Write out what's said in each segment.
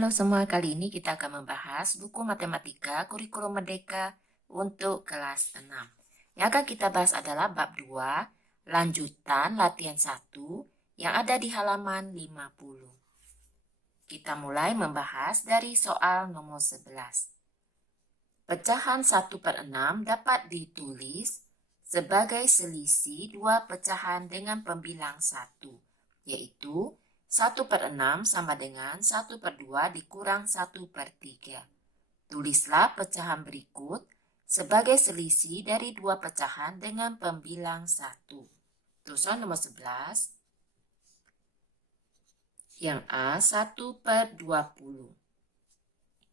Halo semua, kali ini kita akan membahas buku matematika kurikulum merdeka untuk kelas 6. Yang akan kita bahas adalah bab 2, lanjutan latihan 1 yang ada di halaman 50. Kita mulai membahas dari soal nomor 11. Pecahan 1/6 dapat ditulis sebagai selisih dua pecahan dengan pembilang 1, yaitu 1/6 sama dengan 1/2 dikurang 1/3. Tulislah pecahan berikut sebagai selisih dari dua pecahan dengan pembilang 1. Soal nomor 11. Yang A 1/20.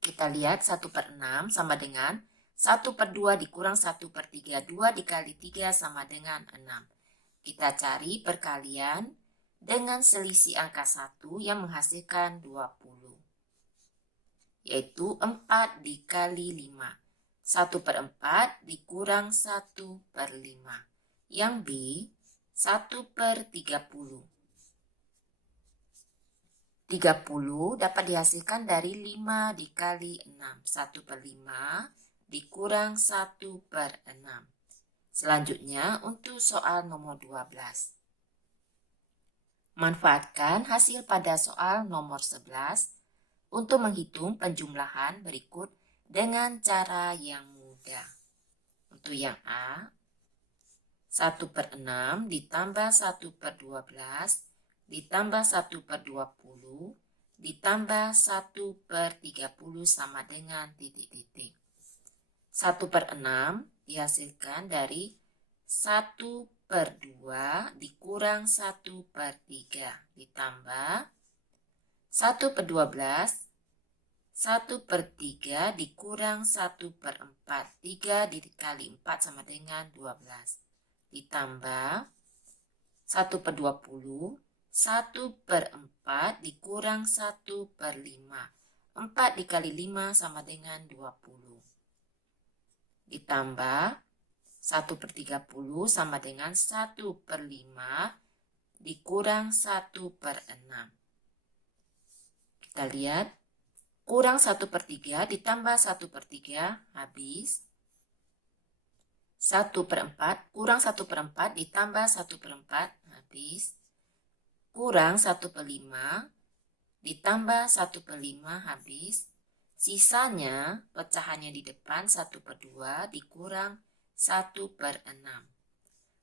Kita lihat 1/6 sama dengan 1/2 dikurang 1/3. 2 dikali 3 sama dengan 6. Kita cari perkalian dengan selisih angka 1 yang menghasilkan 20. Yaitu 4 dikali 5. 1/4 dikurang 1/5. Yang B 1/30. 30 dapat dihasilkan dari 5 dikali 6. 1/5 dikurang 1/6. Selanjutnya untuk soal nomor 12. Manfaatkan hasil pada soal nomor 11 untuk menghitung penjumlahan berikut dengan cara yang mudah. Untuk yang A, 1/6 ditambah 1/12 ditambah 1/20 ditambah 1/30 sama dengan titik-titik. 1/6 dihasilkan dari 1/2 dikurang 1/3 ditambah 1/12. 1/3 dikurang 1/4. 3 dikali 4 sama dengan 12. Ditambah 1/20. 1/4 dikurang 1/5. 4 dikali 5 sama dengan 20. Ditambah 1/30 sama dengan 1/5 dikurang 1/6. Kita lihat, kurang 1/3 ditambah 1/3 habis. 1/4 kurang 1/4 ditambah 1/4 habis. Kurang 1/5 ditambah 1/5 habis. Sisanya pecahannya di depan 1/2 dikurang 1/6.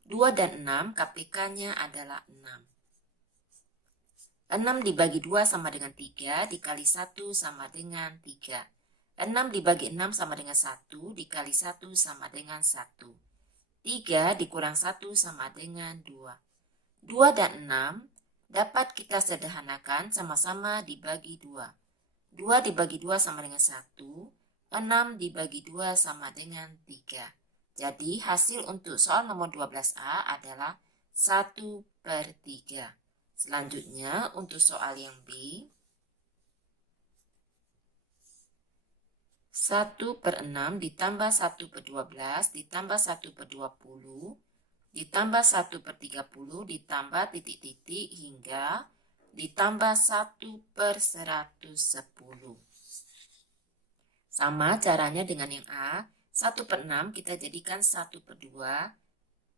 2 dan 6 KPK-nya adalah 6. 6 dibagi 2 sama dengan 3, dikali 1 sama dengan 3. 6 dibagi 6 sama dengan 1, dikali 1 sama dengan 1. 3 dikurang 1 sama dengan 2. 2 dan 6 dapat kita sederhanakan sama-sama dibagi 2. 2 dibagi 2 sama dengan 1, 6 dibagi 2 sama dengan 3. Jadi hasil untuk soal nomor 12A adalah 1/3. Selanjutnya untuk soal yang B, 1/6 ditambah 1/12 ditambah 1/20 ditambah 1/30 ditambah titik-titik hingga ditambah 1/110. Sama caranya dengan yang A, 1/6 kita jadikan 1/2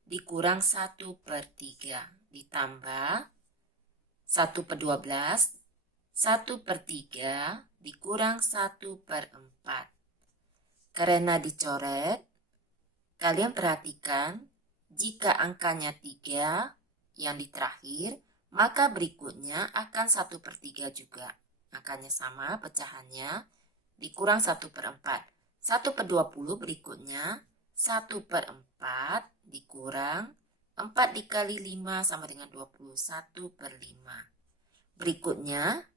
dikurang 1/3 ditambah 1/12, 1/3 dikurang 1/4. Karena dicoret, kalian perhatikan jika angkanya 3 yang di terakhir, maka berikutnya akan 1/3 juga. Angkanya sama, pecahannya dikurang 1/4. 1/20 berikutnya 1/4 dikurang 4 dikali 5 sama dengan 20. 1/5. Berikutnya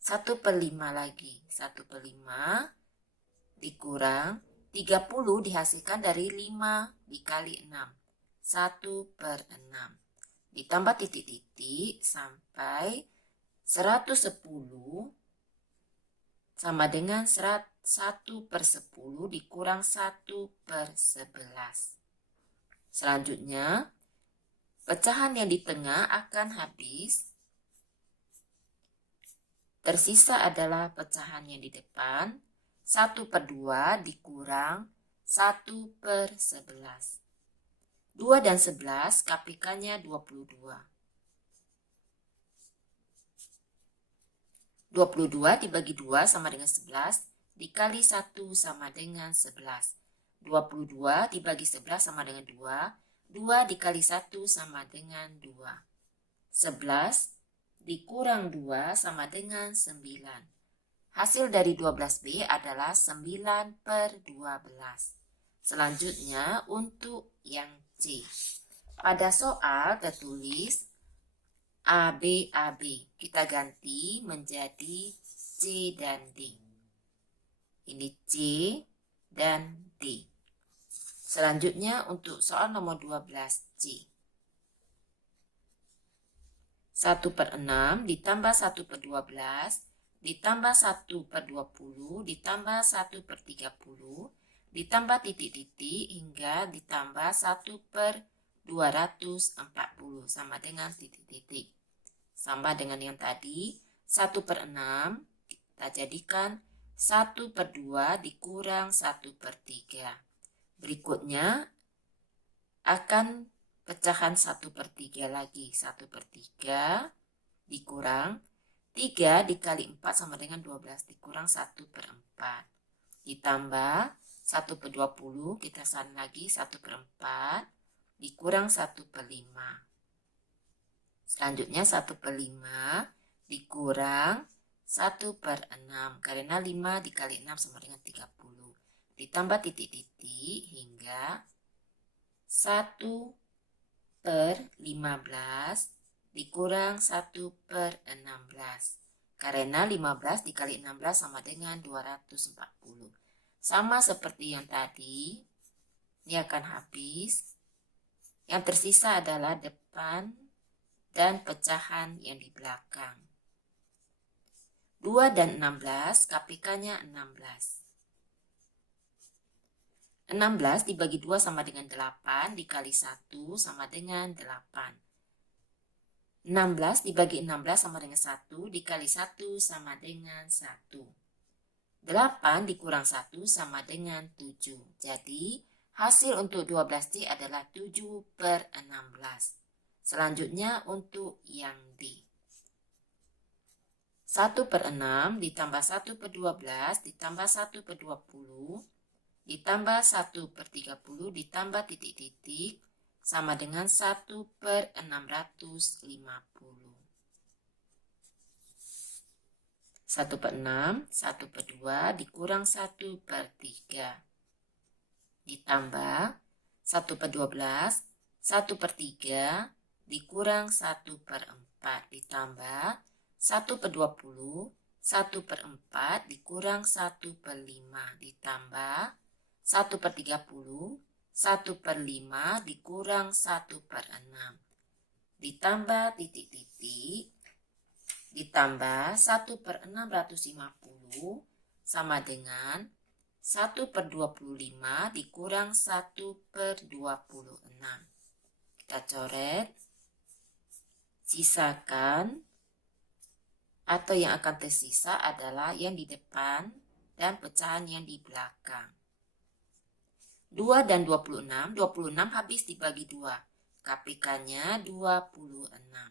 1/5 lagi. 1/5 dikurang 30 dihasilkan dari 5 dikali 6. 1/6. Ditambah titik-titik sampai 110 sama dengan 1/10 dikurang 1/11. Selanjutnya, pecahan yang di tengah akan habis. Tersisa adalah pecahan yang di depan. 1/2 dikurang 1/11. 2 dan 11 KPK-nya 22. 22 dibagi 2 sama dengan 11, dikali 1 sama dengan 11. 22 dibagi 11 sama dengan 2, 2 dikali 1 sama dengan 2. 11 dikurang 2 sama dengan 9. Hasil dari 12B adalah 9/12. Selanjutnya untuk yang C. Pada soal tertulis AB, AB. Kita ganti menjadi C dan D. Ini C dan D. Selanjutnya untuk soal nomor 12C. 1/6 ditambah 1/12 ditambah 1/20 ditambah 1/30 ditambah titik-titik hingga ditambah 1/240 sama dengan titik-titik. Sama dengan yang tadi, 1/6 kita jadikan 1/2 dikurang 1/3. Berikutnya akan pecahan 1/3 lagi. 1/3 dikurang 3 dikali 4 sama dengan 12 dikurang 1/4. Ditambah 1/20 kita salin lagi 1/4 dikurang 1/5. Selanjutnya 1/5 dikurang 1/6 karena 5 dikali 6 sama dengan 30. Ditambah titik-titik hingga 1/15 dikurang 1/16. Karena 15 dikali 16 sama dengan 240. Sama seperti yang tadi, ini akan habis. Yang tersisa adalah depan dan pecahan yang di belakang. 2 dan 16, KPK-nya 16. 16 dibagi 2 sama dengan 8, dikali 1 sama dengan 8. 16 dibagi 16 sama dengan 1, dikali 1 sama dengan 1. 8 dikurang 1 sama dengan 7. Jadi, hasil untuk 12D adalah 7/16. Selanjutnya untuk yang D. 1/6 ditambah 1/12 ditambah 1/20 ditambah 1/30 ditambah titik-titik sama dengan 1/650. 1/6, 1/2 dikurang 1/3. Ditambah 1/12, 1/3 dikurang 1/4. Ditambah 1/20, 1/4 dikurang 1/5. Ditambah 1/30, 1/5 dikurang 1/6. Ditambah titik-titik, ditambah 1/650 sama dengan 1/25 dikurang 1/26. Kita coret, sisakan, atau yang akan tersisa adalah yang di depan dan pecahan yang di belakang. 2 dan 26, 26 habis dibagi 2. KPK-nya 26.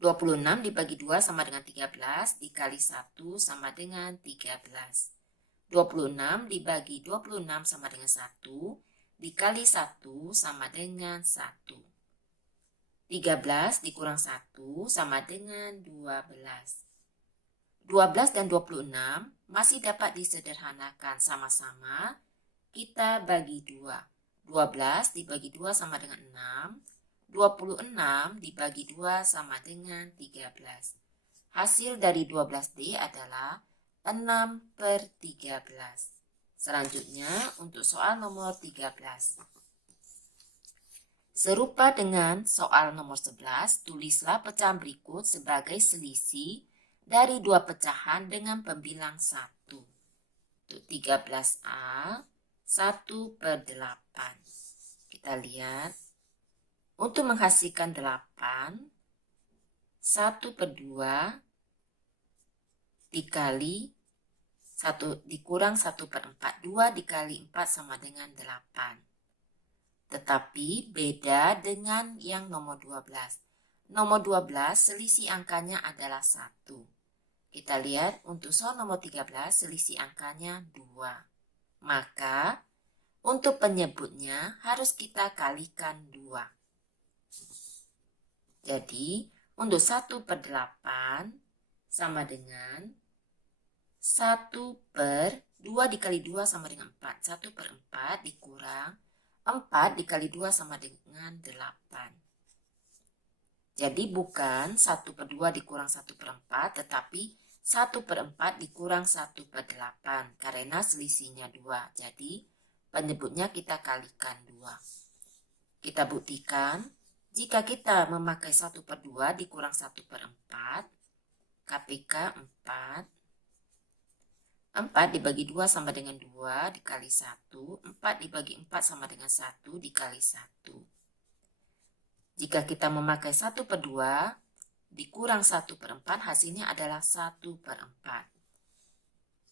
26 dibagi 2 sama dengan 13, dikali 1 sama dengan 13. 26 dibagi 26 sama dengan 1, dikali 1 sama dengan 1. 13 dikurang 1 sama dengan 12. 12 dan 26 masih dapat disederhanakan sama-sama. Kita bagi 2. 12 dibagi 2 sama dengan 6. 26 dibagi 2 sama dengan 13. Hasil dari 12D adalah 6/13. Selanjutnya untuk soal nomor 13. Serupa dengan soal nomor 11, tulislah pecahan berikut sebagai selisih dari dua pecahan dengan pembilang 1. Untuk 13A, 1/8. Kita lihat. Untuk menghasilkan 8, 1/2 dikali 1 dikurang 1/4. 2 dikali 4 sama dengan 8. Tetapi beda dengan yang nomor 12. Nomor 12 selisih angkanya adalah 1. Kita lihat untuk soal nomor 13 selisih angkanya 2. Maka untuk penyebutnya harus kita kalikan 2. Jadi untuk 1/8 sama dengan 1/2 dikali 2 sama dengan 4. 1/4 dikurang 4 dikali 2 sama dengan 8. Jadi bukan 1/2 dikurang 1/4, tetapi 1/4 dikurang 1/8 karena selisihnya 2. Jadi penyebutnya kita kalikan 2. Kita buktikan jika kita memakai 1/2 dikurang 1/4, KPK 4. 4 dibagi 2 sama dengan 2 dikali 1. 4 dibagi 4 sama dengan 1 dikali 1. Jika kita memakai 1/2 dikurang 1/4, hasilnya adalah 1/4.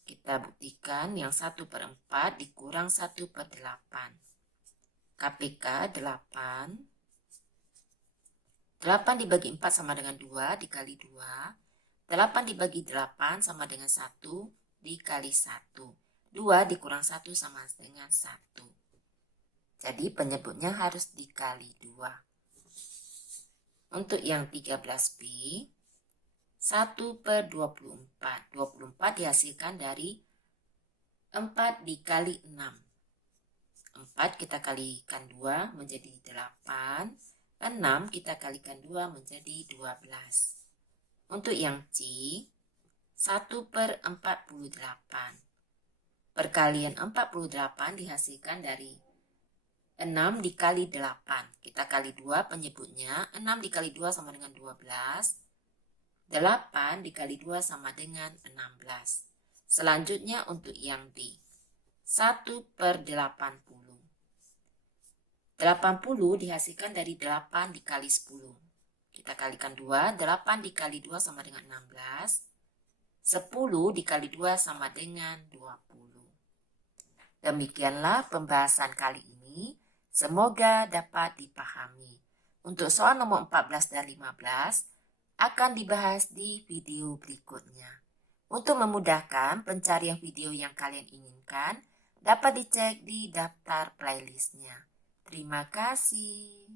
Kita buktikan yang 1/4 dikurang 1/8. KPK 8. 8 dibagi 4 sama dengan 2 dikali 2. 8 dibagi 8 sama dengan 1 dikali 1. 2 dikurang 1 sama dengan 1. Jadi penyebutnya harus dikali 2. Untuk yang 13B, 1/24. 24 dihasilkan dari 4 dikali 6. 4 kita kalikan 2 menjadi 8. 6 kita kalikan 2 menjadi 12. Untuk yang C, 1/48. Perkalian 48 dihasilkan dari 6 dikali 8. Kita kali 2 penyebutnya. 6 dikali 2 sama dengan 12. 8 dikali 2 sama dengan 16. Selanjutnya untuk yang D, 1/80. 80 dihasilkan dari 8 dikali 10. Kita kalikan 2. 8 dikali 2 sama dengan 16. 10 dikali 2 sama dengan 20. Demikianlah pembahasan kali ini. Semoga dapat dipahami. Untuk soal nomor 14 dan 15 akan dibahas di video berikutnya. Untuk memudahkan pencarian video yang kalian inginkan, dapat dicek di daftar playlistnya. Terima kasih.